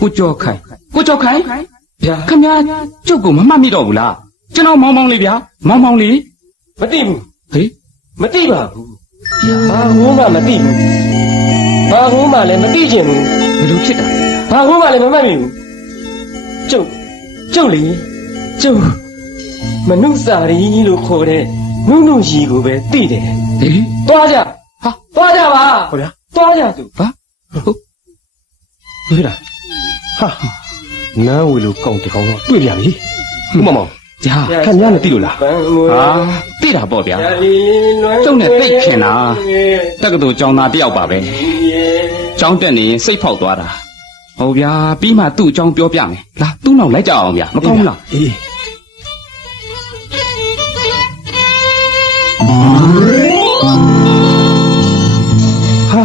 ကိုကျော်ခိုင်ကိုကျော်ခိုင်ဗျာခမရကျုပ်ကိုမမှတ်မိတော့ဘူးလားကျွန်တော်မောင်းမောင်းလေးဗျာမောင်းမောင်းလေးမသိဘူးဟေးမသိပါဘူးဘာဟိုးမှမသိဘူးဘာဟိုးမှလည်းမသိချင်ဘူးဘယ်လိုဖြစ်တာဘာဟိုးမှလည်းမမှတ်မိဘူးကျုပ်ကျုပ်လေကျုပ်မနုစာရီလို့ခေါ်တဲ့နုနုရီကိုပဲသိတယ်ဟေးသွားကြဟာသွားကြပါဟုတ်ဗျာသွားကြသူဘာဟုတ်ဟေးလား ဟာနန်းဝေလိုကောင်းတကောင်တော့တွေ့ပြန်ပြီဥမမောင်ကြာခင်ဗျားနဲ့သိလို့လားဘန်းမွေဟာသိတာပေါ့ဗျာရလီလွမ်းကျုပ်နဲ့သိပ်ခင်တာတက္ကသိုလ်ကျောင်းသားတယောက်ပါပဲကျောင်းတက်နေရင်စိတ်ဖောက်သွားတာဟုတ်ဗျာပြီးမှသူ့အကြောင်းပြောပြမယ်လာသူ့နောက်လိုက်ကြအောင်ဗျာမကောင်းဘူးလားအေးဟာ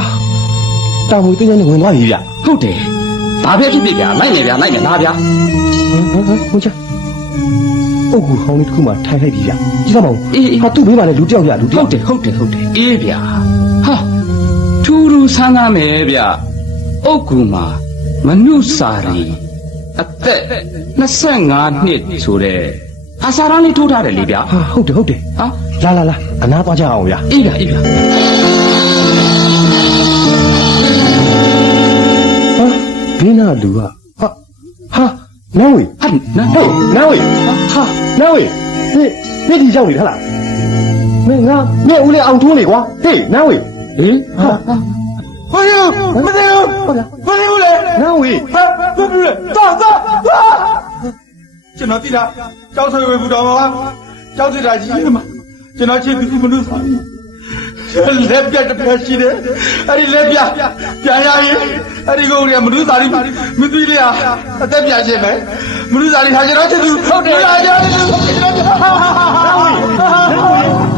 တာမွေတင်းနဲ့ဝင်သွားပြီဗျဟုတ်တယ် ဒါပဲဖြစ်ဖြစ်ဗျာလိုက်နေဗျာလိုက်နေလားဗျာဟမ်ဟမ်ဟမ်ဝင်ချအုတ်ကူဟောင်းလေးတစ်ခုမှထိုင်လိုက်ပြီဗျကြည့်စမ်းပါဦးအေးအေးဟာသူ့ဘေးမှာလည်းလူတစ်ယောက်ရလူတစ်ဟုယောတ်က်တယ်ဟုတ်တယ်ဟုတ်တယ်အေးဗျာဟာထူးထူးဆန်းဆန်းမယ်ဗျာအုတ်ကူမှာမနုစာရီအသက်25နှစ်ဆိုတဲ့အာစာရန်လေးထိုးထားတယ်လေဗျာဟာဟုတ်တယ်ဟုတ်တယ်ဟာလာလာလာအနားသွားကြအောင်ဗျအေးဗျာအေးဗျာ ဟာဘေးနာလူကဟာဟာနန်းဝေဟာနားဟေးနန်းဝေဟာနန်းဝေဟေးဟေးဒီရောက်နေသလားမင်းငါမင်းဦးလေးအောင်ထိုးနေကွာဟေးနန်းဝေဟေးဟာဘာလို့မသိဘူးဘာလို့လဲနန်းဝေဘာဘာလို့လဲသွားသွားသွားကျွန်တော်တိတာကြောက်ဆွေဝေဘူးတော်မှာကြောက်စစ်တာကြီးမှာကျွန်တော်ချစ်သူမလို့စား လက်ပြတစ်ပြက်ရှိတယ်အဲ့ဒီလက်ပြပြန်ရရင်အဲ့ဒီကိုရမလို့စားရီမသိလေအသက်ပြချင်းပဲမလို့စားရီဟာကျွန်တော်ချစ်သူဟုတ်တယ်ကျွန်တော်ချစ်သူကျွန်တော်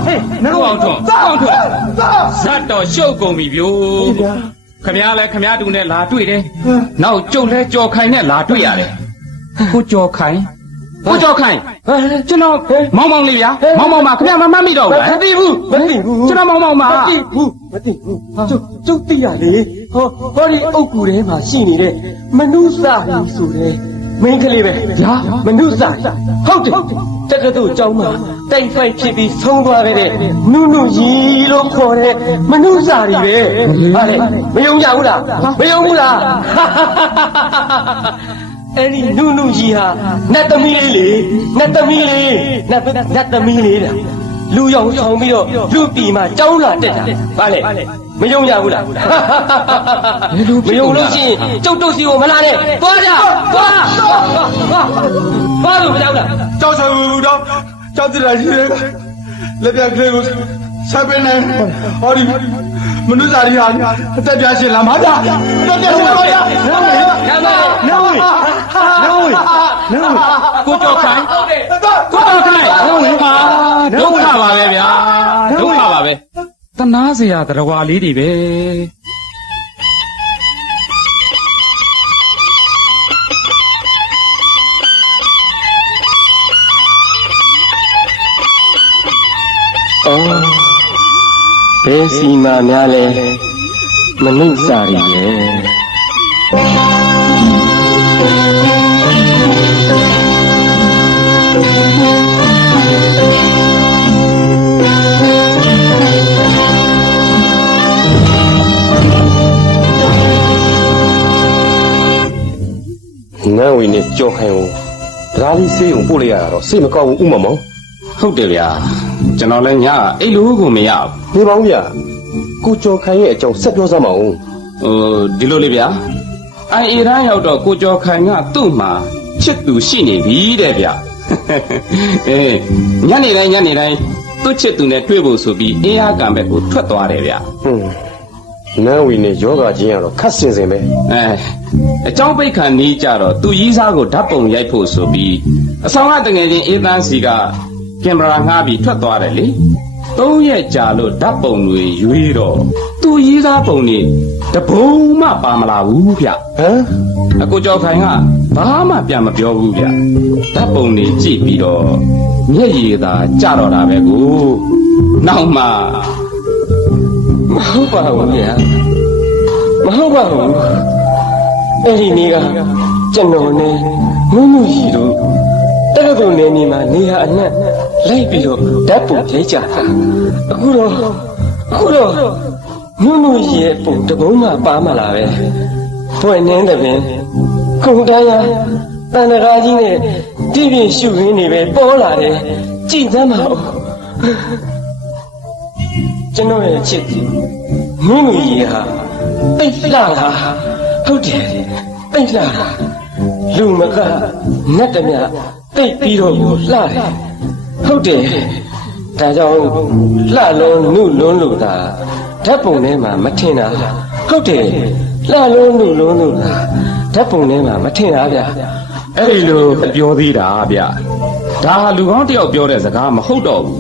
ဟေးနုအောင်ထွန်းအောင်ထွန်းသွားဇတ်တော်ရှုပ်ကုန်ပြီဗျို့ခမရလဲခမရတူနဲ့လာတွေ့တယ်နောက်ကျုပ်လဲကြော်ခိုင်နဲ့လာတွေ့ရတယ်ကိုကြော်ခိုင် ကိုကြော်ခိုင်ကျွန်တော်မောင်းမောင်းလေးဗျာမောင်းမောင်းမှာခမရမမှတ်မိတော့ဘူးမလားသိဘူးမသိဘူးကျွန်တော်မောင်းမောင်းမှာမသိဘူးမသိဘူးကျုပ်ကျုပ်သိရလေဟောဟောဒီအုတ်ကူထဲမှာရှိနေတဲ့မနုစာရီဆိုတဲ့မင်းကလေးပဲဗျာမနုစာရီဟုတ်တယ်တက္ကသိုလ်ကျောင်းမှာတိုက်ဖိုက်ဖြစ်ပြီးဆုံးသွားခဲ့တဲ့နုနုရီလို့ခေါ်တဲ့မနုစာရီပဲဟာလေမယုံကြဘူးလားမယုံဘူးလား အဲ့ဒီနုနုကြီးဟာနတ်သမီးလေးလေနတ်သမီးလေးနတ်နတ်သမီးလေးလားလူရောင်ဆောင်ပြီးတော့လူปีမှာကြောင်းလာတက်တာဗါလေမယုံကြဘူးလားမယုံလို့ရှိရင်ကျုပ်တို့စီကိုမလာနဲ့သွားကြသွားသွားသွားလို့မကြောက်လားကြောက်ဆွေဝေဘူးတော်ကြောက်စစ်တာကြီးတယ်လက်ပြကလေးကိုဆက်ပင်းနေဟောဒီ မနုစာရီဟာအသက်ပြားရှင်လာမတာအသက်ပြားရှင်လာမတာနောင်းဝေနောင်းဝေနောင်းဝေနောင်းဝေကိုကြောက်ခိုင်းကိုကြောက်ခိုင်းနောင်းဝေပါဒုက္ခပါပဲဗျာဒုက္ခပါပဲတနာစရာတရားလေးတွေပဲ ဘယ်စီမာများလဲမနုစာရီရဲ့နန်းဝီနဲ့ကြော်ခိုင်ကိုဒါလေးစေးုံပို့လိုက်ရတာတော့စိတ်မကောင်းဘူးဥမမောင်ဟုတ်တယ်ဗျာ ကျွန်တော်လည်းညအဲ့လိုကိုမရဘူးနေပါဦးဗျာကိုကျော်ခိုင်ရဲ့အကြောင်းဆက်ပြောစမ်းပါဦးဟိုဒီလိုလေဗျာအိုင်အီရန်ရောက်တော့ကိုကျော်ခိုင်ကသူ့မှာချစ်သူရှိနေပြီတဲ့ဗျအေးညနေတိုင်းညနေတိုင်းသူ့ချစ်သူနဲ့တွေ့ဖို့ဆိုပြီးအေးအားကံပဲကိုထွက်သွားတယ်ဗျဟွန်းနန်းဝီနဲ့ယောဂချင်းကတော့ခက်စင်စင်ပဲအဲအကြောင်းပိတ်ခံနေကြတော့သူရီးစားကိုဓာတ်ပုံရိုက်ဖို့ဆိုပြီးအဆောင်ကတငယ်ချင်းအေးတန်းစီက ကင်မရာငှားပြီးထွက်သွားတယ်လေသုံးရက်ကြာလို့ဓာတ်ပုံတွေရွေးတော့သူရီးစားပုံတွေတပုံမှပါမလာဘူးဗျဟမ်အကိုကျော်ခိုင်ကဘာမှပြန်မပြောဘူးဗျဓာတ်ပုံတွေကြည့်ပြီးတော့မျက်ရည်သာကြတော့တာပဲကိုနောက်မှမဟုတ်ပါဘူးဗျာမဟုတ်ပါဘူးအဲ့ဒီနေ့ကကျွန်တော်နဲ့နုနုရီတို့ တက္ကသိုလ်နယ်မြေမှာနေရာအနှံ့လိုက်ပြီးတော့ဓာတ်ပုံရိုက်ကြတာအခုတော့အခုတော့နုနုရီရဲ့ပုံတပုံးမှပါမလာပဲဖွင့်နေတယ်ပင်ခုန်တန်းရတန်တကားကြီးနဲ့တိပြင်းရှုရင်းနေပဲပေါ်လာတယ်ကြည်သမ်းပါဦးကျွန်တော်ရဲ့ချစ်သူမင်းမကြီးဟာတိတ်လှလားဟုတ်တယ်တိတ်လှလားလူမကနတ်တမြ တိတ်ပြီးတော့လှတယ်ဟုတ်တယ်ဒါကြောင့်လှလုံးနုလုံးလို့သာဓာတ်ပုံထဲမှာမထင်တာဟုတ်တယ်လှလုံးနုလုံးလို့သာဓာတ်ပုံထဲမှာမထင်တာဗျာအဲ့ဒီလိုပြောသေးတာဗျဒါဟာလူကောင်းတယောက်ပြောတဲ့စကားမဟုတ်တော့ဘူး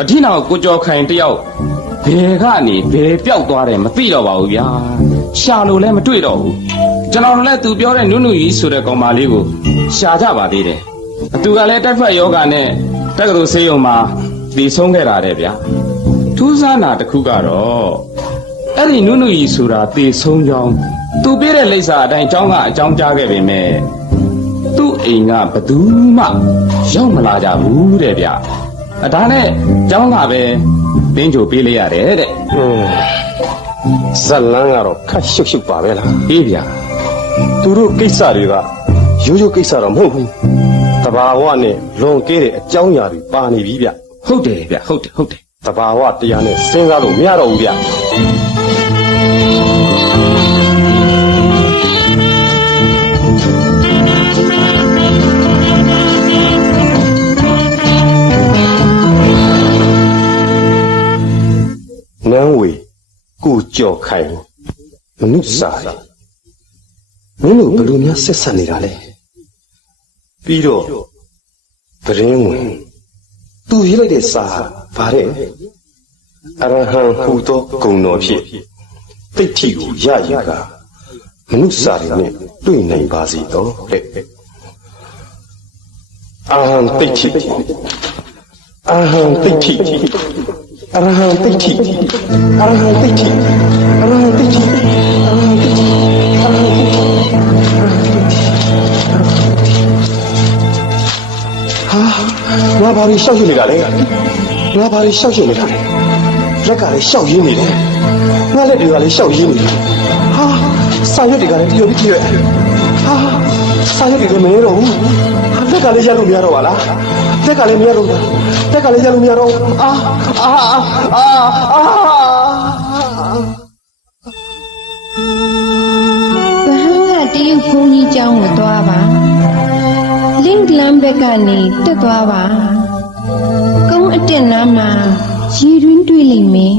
အထီးနောက်ကိုကြော်ခိုင်တယောက်ဘယ်ကနေဘယ်ပျောက်သွားတယ်မသိတော့ပါဘူးဗျာရှာလို့လည်းမတွေ့တော့ဘူးကျွန်တော်တို့လည်းသူပြောတဲ့နုနုကြီးဆိုတဲ့ကောင်မလေးကိုရှာကြပါသေးတယ် သူကလည်းတက်ဖက်ယောဂနဲ့တက္ကသိုလ်ဆေးရုံမှာတည်ဆုံးခဲ့တာတဲ့ဗျာထူးဆန်းတာတစ်ခုကတော့အဲ့ဒီနုနုကြီးဆိုတာတည်ဆုံးကြောင်းသူပြတဲ့လိပ်စာအတိုင်းအကြောင်းကအကြောင်းကြားခဲ့ပေမဲ့သူ့အိမ်ကဘယ်သူမှရောက်မလာကြဘူးတဲ့ဗျအဒါနဲ့ကျောင်းကပဲတင်းကြိုပေးလိုက်ရတယ်တဲ့อืมဇက်လန်းကတော့ခက်ရှုပ်ရှုပ်ပါပဲလားအေးဗျသူတို့ကိစ္စတွေကရိုးရိုးကိစ္စတော့မဟုတ်ဘူး တဘာဝနဲ့လွန်ကဲတဲ့အကြောင်းအရာတွေပါနေပြီဗျဟုတ်တယ်ဗျဟုတ်တယ်ဟုတ်တယ်တဘာဝတရားနဲ့စဉ်းစားလို့မရတော့ဘူးဗျနန်းဝေကိုကြော်ခိုင်မနုစာရီမင်းတို့ဘယ်လိုများဆက်ဆက်နေတာလဲ ပြီးတော့ဗရင်ဝင်သူရေးလိုက်တဲ့စာဗါတဲ့အရဟံဟူသောဂုံတော်ဖြင့်တိတ်ထီကိုရရကမနုစာရီနဲ့တွေ့နိုင်ပါစေတော့တဲ့အာဟံတိတ်ထီအာဟံတိတ်ထီအရဟံတိတ်တိအရဟံတိတ်တိအရဟံတိတ်တိ ငါဘာလို့ရှောက်ရနေတာလဲငါဘာလို့ရှောက်ရနေတာလဲလက်ကလည်းရှောက်ရင်းနေတယ်ငါလက်တွေကလည်းရှောက်ရင်းနေတယ်ဟာစာရွက်တွေကလည်းတရွတ်ပြီးတရွတ်ဟာစာရွက်တွေကမနေတော့ဘူးဟာလက်ကလည်းရလို့မရတော့ပါလားလက်ကလည်းမရတော့ဘူးလက်ကလည်းရလို့မရတော့ဘူးအာအာအာအာအာဗဟန်းကတရုတ်ဘုန်းကြီးကျောင်းကိုသွားပါ လင့်ဂလန်ဘက်ကနေတက်သွားပါကုန်းအတက်နားမှာရေတွင်းတွေ့လိမ့်မယ်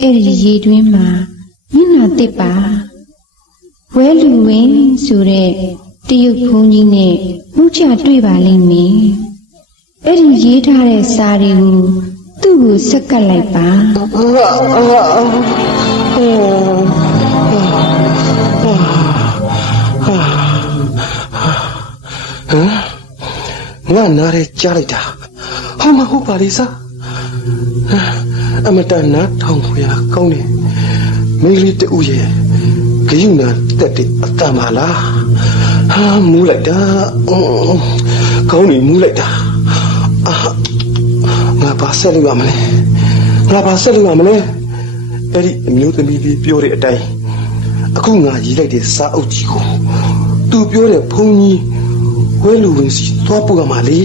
အဲ့ဒီရေတွင်းမှာမျက်နှာတစ်ပါဝဲလူဝင်ဆိုတဲ့တရုတ်ဘုန်းကြီးနဲ့မှုချတွေ့ပါလိမ့်မယ်အဲ့ဒီရေးထားတဲ့စာတွေကိုသူ့ကိုဆက်ကပ်လိုက်ပါ ငါနားရဲကြားလိုက်တာဟောမဟုတ်ပါလေစားအမတန်နားထောင်ခွေရကောင်းတယ်မိန်းကလေးတူရဲ့ဂယုနာတက်တဲ့အတန်ပါလားဟာမူးလိုက်တာအင်းကောင်းနေမူးလိုက်တာအာငါဘာဆက်လို့ရမလဲငါဘာဆက်လို့ရမလဲအဲ့ဒီအမျိုးသမီးလေးပြောတဲ့အတိုင်းအခုငါရေးလိုက်တဲ့စာအုပ်ကြီးကိုသူပြောတဲ့ဘုန်းကြီး ဝဲလူဝင်စီသွားပို့ရမှာလေ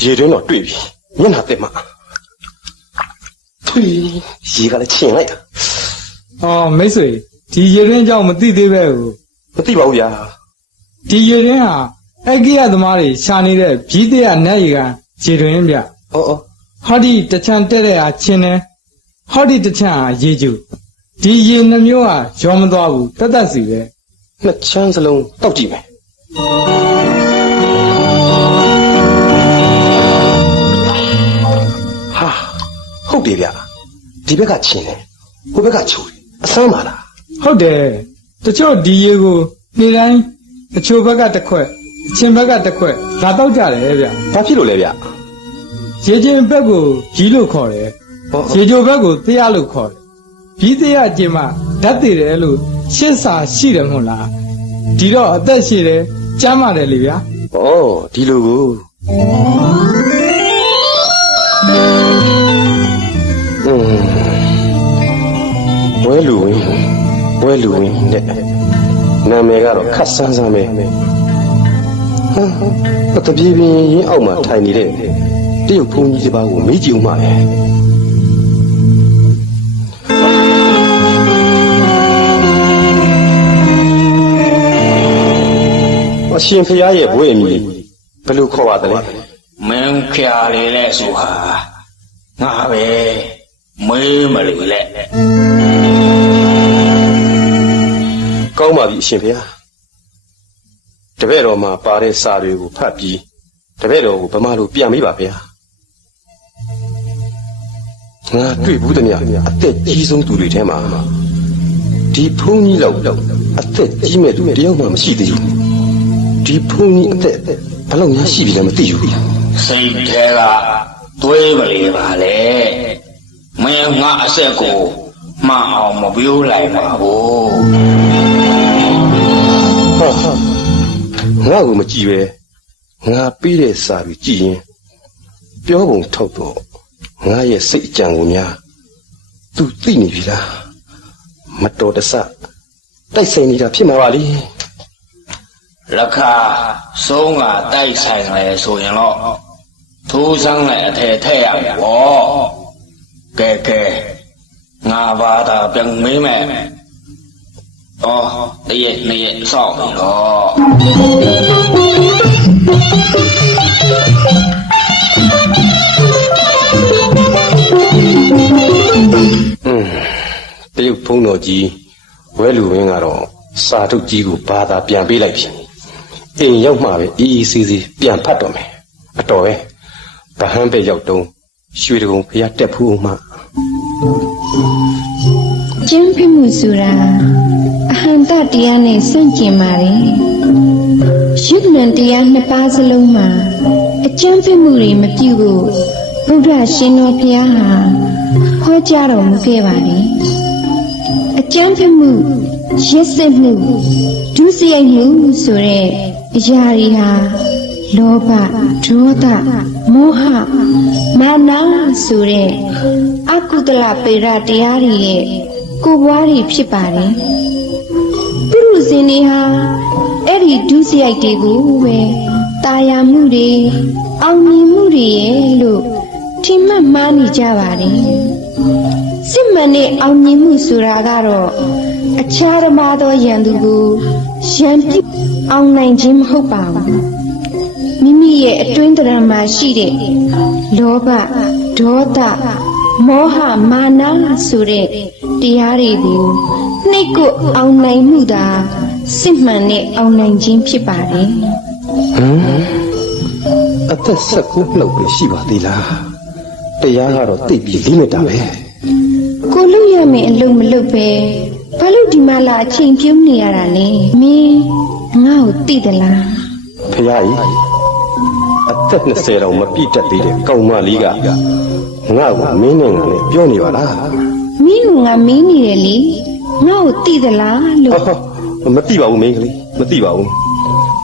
ရေတွင်းတော့တွေ့ပြီမျက်နှာတက်မှာထွေးရေကလည်းချင်လိုက်တာအော်မိတ်ဆွေဒီရေရင်းကြောင့်မသိသေးပဲဘူးမသိပါဘူးဗျာဒီရေရင်းဟာအကိယသမားတွေရှာနေတဲ့ဘီးတရနတ်ရီက ရေတွင်ဗျဩဩဟောဒီတချံတက်တဲ့ဟာချင်းတယ်ဟောဒီတချံဟာရေကျူဒီရေနှမျိုးဟာရောမသွားဘူးတတ်တတ်စီပဲနှစ်ချမ်းစလုံးတောက်ကြည့်မယ်ဟာဟုတ်တယ်ဗျဒီဘက်ကချင်းတယ်ဟိုဘက်ကချိုးတယ်အဆမ်းပါလားဟုတ်တယ်တချို့ဒီရေကိုနေ့တိုင်းတချို့ဘက်ကတစ်ခွက်အ ချင်းဘက်ကတစ်ခွက်လာတော့ကြတယ်ဗျဘာဖြစ်လို့လဲဗျရေချင်းဘက်ကိုကြီးလို့ခေါ်တယ်ဟောရေချိုဘက်ကိုတရားလို့ခေါ်တယ်ပြီးတရားကျင်မှဓာတ်တည်တယ်လို့ရှင်းစာရှိတယ်မဟုတ်လားဒီတော့အသက်ရှိတယ်ကျမ်းပါတယ်လေဗျာဩဒီလိုကိုอืมဝဲလူဝင်ဝဲလူဝင်တဲ့နာမည်ကတော့ခတ်ဆန်းဆန်းပဲ ဟာတပြေးပြင်းရင်းအောက်မှာထိုင်နေတဲ့တရုတ်ဘုန်းကြီးတစ်ပါးကိုမေးကြည့်ဦးမှာလေအရှင်ဖျားရဲ့ဘွဲ့အမည်ဘယ်လိုခေါ်ရသလဲမင်းဖျားလေလဲဆိုဟာငါပဲမေးမလို့လဲကောင်းပါပြီအရှင်ဖျား တပည့်တော်မှာပါတဲ့စာတွေကိုဖတ်ပြီးတပည့်တော်ကိုဗမာလိုပြန်ပေးပါဗျာငါတွေ့ဘူးတည်းမြအသက်ကြီးဆုံးသူတွေထဲမှာဒီဖုန်းကြီးလောက်အသက်ကြီးမဲ့သူတယောက်မှမရှိသေးဘူးဒီဖုန်းကြီးအသက်ဘယ်လောက်များရှိပြီလဲမသိဘူးစိတ်ထဲကတွေးမလေးပါလေမင်းငါအဆက်ကိုမှန်အောင်မပြောလိုက်ပါဘူးဟာ ငါ့ကိုမကြည့်ပဲငါပေးတဲ့စာတွေကြည့်ရင်ပြောပုံထောက်တော့ငါရဲ့စိတ်အကြံကိုများသူသိနေပြီလားမတော်တဆတိုက်ဆိုင်နေတာဖြစ်မှာပါလေလက်ခါဆုံးကတိုက်ဆိုင်လဲဆိုရင်တော့ထိုးဆန်းနဲ့အထည်ထည့်ရမှာပေါ့ကဲကဲငါဘာသာပြန်မေးမ ယ်အော်တည့်ရက်နေ့ရက်စောင့်ပြီတော့อืมတရုတ်ဖုံးတော်ကြီးဝဲလူဝင်းကတော့စာထုတ်ကြီးကိုဘာသာပြန်ပေးလိုက်ပြီအိမ်ရောက်မှပဲအေးအေးဆေးဆေးပြန်ဖတ်တော့မယ်အတော်ပဲဗဟန်းပဲရောက်တုံးရွှေတကုံဖျားတက်ဖူးအောင်မှကျင့်ဖိမှုဆိုတာ အဟံတတရားနဲ့ဆန့်ကျင်ပါတယ်ယုဒ္ဓမန်တရားနှစ်ပါးစလုံးမှာအကျင့်ဖိမှုတွေမပြုဖို့ဘုရားရှင်တော်ဘုရားဟာဟောကြားတော်မူခဲ့ပါတယ်အကျင့်ဖိမှုရက်စက်မှုဒုစရိုက်မှုဆိုတဲ့အရာတွေဟာလောဘဒေါသမောဟမာနဆိုတဲ့အကုသလပေရတရားတွေရဲ့ကိုယ်ပွားတွေဖြစ်ပါတယ် ပုရုဇဉ်တွေဟာအဲ့ဒီဒုစရိုက်တွေကိုပဲတာယာမှုတွေအောင်မြင်မှုတွေရဲ့လို့ထင်မှတ်မှားနေကြပါတယ်စစ်မှန်တဲ့အောင်မြင်မှုဆိုတာကတော့အခြားဓမ္မသောယံသူကိုယံပြုအောင်နိုင်ခြင်းမဟုတ်ပါဘူးမိမိရဲ့အတွင်းတရံမှာရှိတဲ့လောဘဒေါသမောဟမာနဆိုတဲ့တရားတွေကို နှိတ်ကွအောင်နိုင်မှုသာစစ်မှန်တဲ့အောင်နိုင်ခြင်းဖြစ်ပါတယ်ဟမ်အသက်ဆက်ကူးလောက်ပဲရှိပါသေးလားတရားကတော့တိတ်ပြီးလေးနဲ့တာပဲကိုလုပ်ရမယ့်အလုပ်မလုပ်ပဲဘာလို့ဒီမှာလာအချိန်ပြုံးနေရတာလဲမင်းငါ့ကိုသိသလားဖရာကြီးအသက်20တောင်မပြည့်တတ်သေးတဲ့ကောင်မလေးကငါ့ကိုမင်းနဲ့ငါနဲ့ပြောနေပါလားမင်းကငါမင်းနေတယ်လေ ငါ့ကိုသိသလားလို့ဟောမသိပါဘူးမင်းကလေးမသိပါဘူး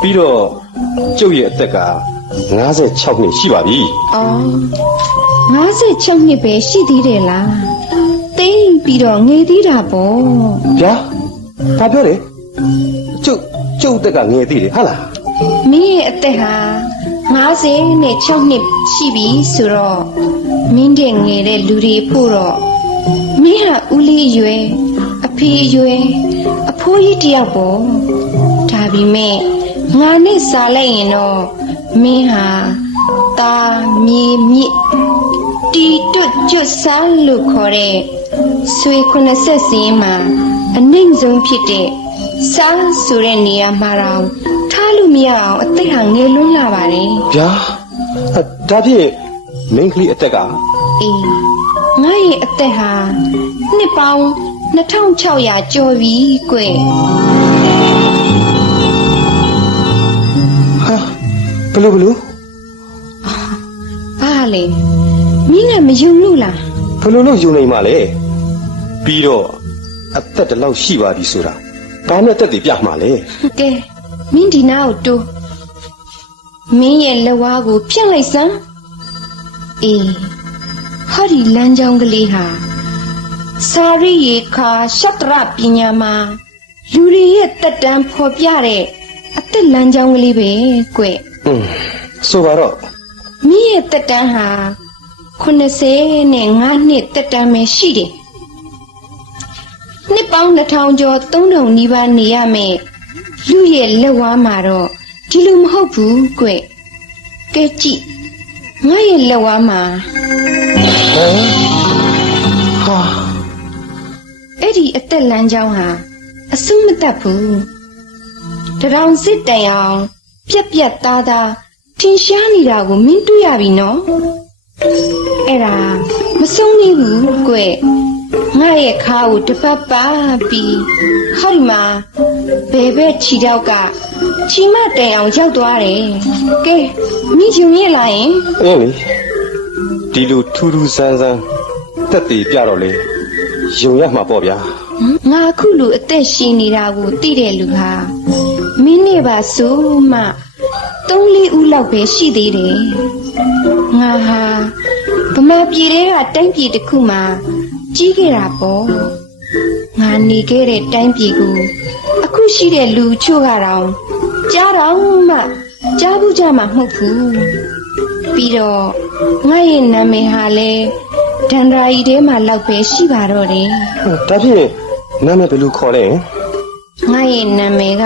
ပြီးတော့ကျုပ်ရဲ့အသက်က56နှစ်ရှိပါပြီအော်56နှစ်ပဲရှိသေးတယ်လားသိမ့်ပြီးတော့ငယ်သေးတာပေါ့ဗျာဘာပြောလဲကျုပ်ကျုပ်အသက်ကငယ်သေးတယ်ဟာလားမင်းရဲ့အသက်ဟာ50နဲ့6နှစ်ရှိပြီဆိုတော့မင်းတဲ့ငယ်တဲ့လူတွေဖို့တော့မင်းဟာဦးလေးအရွယ် အဖေအရွယ်အဖိုးကြီးတယောက်ပေါ့ဒါပေမဲ့ငါနဲ့စားလိုက်ရင်တော့မင်းဟာตาမြေမြစ်တီတွတ်ကျွတ်ဆန်းလို့ခေါ်တဲ့ဆွေ90စင်းမှာအနှိမ့်ဆုံးဖြစ်တဲ့စားဆိုတဲ့နေရာမှာတော့ထားလို့မရအောင်အသက်ဟာငယ်လွန်းလာပါတယ်ဗျာအဲ့ဒါဖြင့်မင်းကလေးအသက်ကအေးငါရဲ့အသက်ဟာနှစ်ပေါင်း 2600ကျော်ပြီကွဟာဘလို့ဘလို့ဘာလဲမင်းကမယုံလို့လားဘလို့လို့ယူနေမှာလဲပြီးတော့အသက်တလောက်ရှိပါပြီဆိုတာဘာနဲ့တက်တည်ပြမှာလဲကဲမင်းဒီနာကိုတိုးမင်းရဲ့လက်ဝါးကိုဖြတ်လိုက်စမ်းအေးဟောဒီလမ်းကြောင်းကလေးဟာ စာရိယေခာရှတရပညာမှာလူတွေရဲ့တက်တန်းဖော်ပြတဲ့အသက်လမ်းကြောင်းကလေးပဲကွอืมဆိုပါတော့မင်းရဲ့တက်တန်းဟာ85နှစ်တက်တန်းပဲရှိတယ်နှစ်ပေါင်း2000ကျော်3000နီးပါးနေရမယ်လူရဲ့လက်ဝါးမှာတော့ဒီလိုမဟုတ်ဘူးကွကဲကြည့်ငါရဲ့လက်ဝါးမှာဟမ်ဟာ အဲ့ဒီအသက်လမ်းကြောင်းဟာအဆုမတတ်ဘူးတရောင်စစ်တိုင်အောင်ပြက်ပြက်သားသားထင်ရှားနေတာကိုမင်းတွေ့ရပြီနော်အဲ့ဒါမဆုံးသေးဘူးကွငါရဲ့ခါကိုတစ်ပတ်ပါပြီးဟောဒီမှာဘယ်ဘက်ခြေတောက်ကခြေမတိုင်အောင်ရောက်သွားတယ်ကဲမိချင်ရလာရင်အင်းလေဒီလိုထူးထူးဆန်းဆန်းတက်တည်ပြတော့လေ ယုံရမှာပေါ့ဗျာငါအခုလူအသက်ရှင်နေတာကိုသိတဲ့လူဟာမင်းနဲ့ပါဆိုမှသုံးလေးဦးလောက်ပဲရှိသေးတယ်ငါဟာဗမာပြည်တဲကတိုင်းပြည်တစ်ခုမှာကြီးခဲ့တာပေါ့ငါနေခဲ့တဲ့တိုင်းပြည်ကိုအခုရှိတဲ့လူချို့ကတော့ကြားတော့မှကြားဘူးကြမှာမဟုတ်ဘူးပြီးတော့ငါရဲ့နာမည်ဟာလဲ ဒန္ဒရာကြီးထဲမှာလောက်ပဲရှိပါတော့တယ်ဒါဖြင့်နာမည်ဘယ်လိုခေါ်လဲငါရဲ့နာမည်က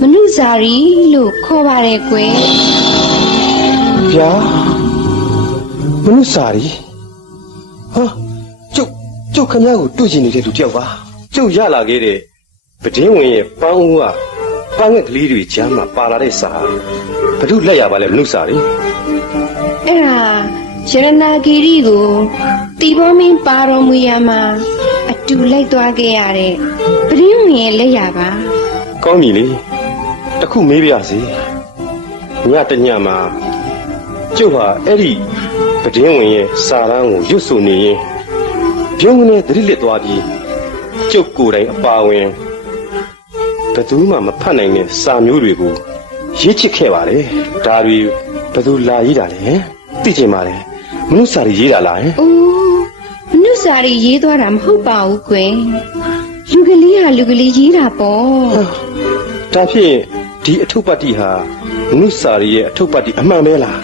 မနုဇာရီလို့ခေါ်ပါတယ်ကွယ်ဗျာမနုစာရီဟာကျုပ်ကျုပ်ခမရကိုတွေ့ချင်နေတဲ့လူတယောက်ပါကျုပ်ရလာခဲ့တဲ့ပဒင်းဝင်ရဲ့ပန်းဦးကပန်းငှက်ကလေးတွေချမ်းမှာပါလာတဲ့စာဘ누구လက်ရပါလဲမနုစာရီအဲ့ဒါ ရတနာဂီရီကိုတီဘောမင်းပါတော်မူရာမှာအတူလိုက်သွားခဲ့ရတဲ့ပရင်းဝင်ရဲ့လက်ရပါကောင်းပြီလေတခုမေးပြစီညတညမှာကျုပ်ဟာအဲ့ဒီပဒင်းဝင်ရဲ့စာရန်ကိုရွတ်ဆိုနေရင်ပြုံးကနေသတိလစ်သွားပြီးကျုပ်ကိုယ်တိုင်အပါဝင်ဘယ်သူမှမဖတ်နိုင်တဲ့စာမျိုးတွေကိုရေးချစ်ခဲ့ပါလေဒါတွေဘယ်သူလာရေးတာလဲသိချင်ပါလေ မနုစာရီရေးတာလားဟင်အိုးမနုဇာရီရေးသွားတာမဟုတ်ပါဘူးကွယ်လူကလေးဟာလူကလေးရေးတာပေါ့ဒါဖြင့်ဒီအထုပ်ပတ်တိဟာမနုစာရီရဲ့အထုပ်ပတ်တိအမှန်ပဲလား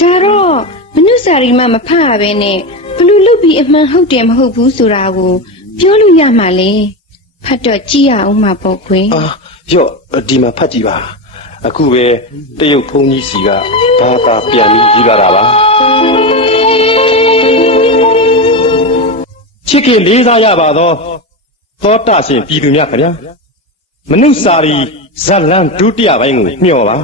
ဒါတော့မနုဇာရီမှမဖတ်ရပဲနဲ့ဘလို့လုတ်ပြီးအမှန်ဟုတ်တယ်မဟုတ်ဘူးဆိုတာကိုပြောလို့ရမှာလေဖတ်တော့ကြည့်ရအောင်မှာပေါ့ကွယ်အာရော့ဒီမှာဖတ်ကြည့်ပါအခုပဲတရုတ်ဘုန်းကြီးစီကဘာသာပြန်ပြီးရေးကြတာပါ ချစ်ခင်လေးစားရပါသောသောတာရှင်ပြည်သူများခင်ဗျာမနုစာရီဇတ်လန်ဒုတိယပိုင်းကိုမျှော်ပါ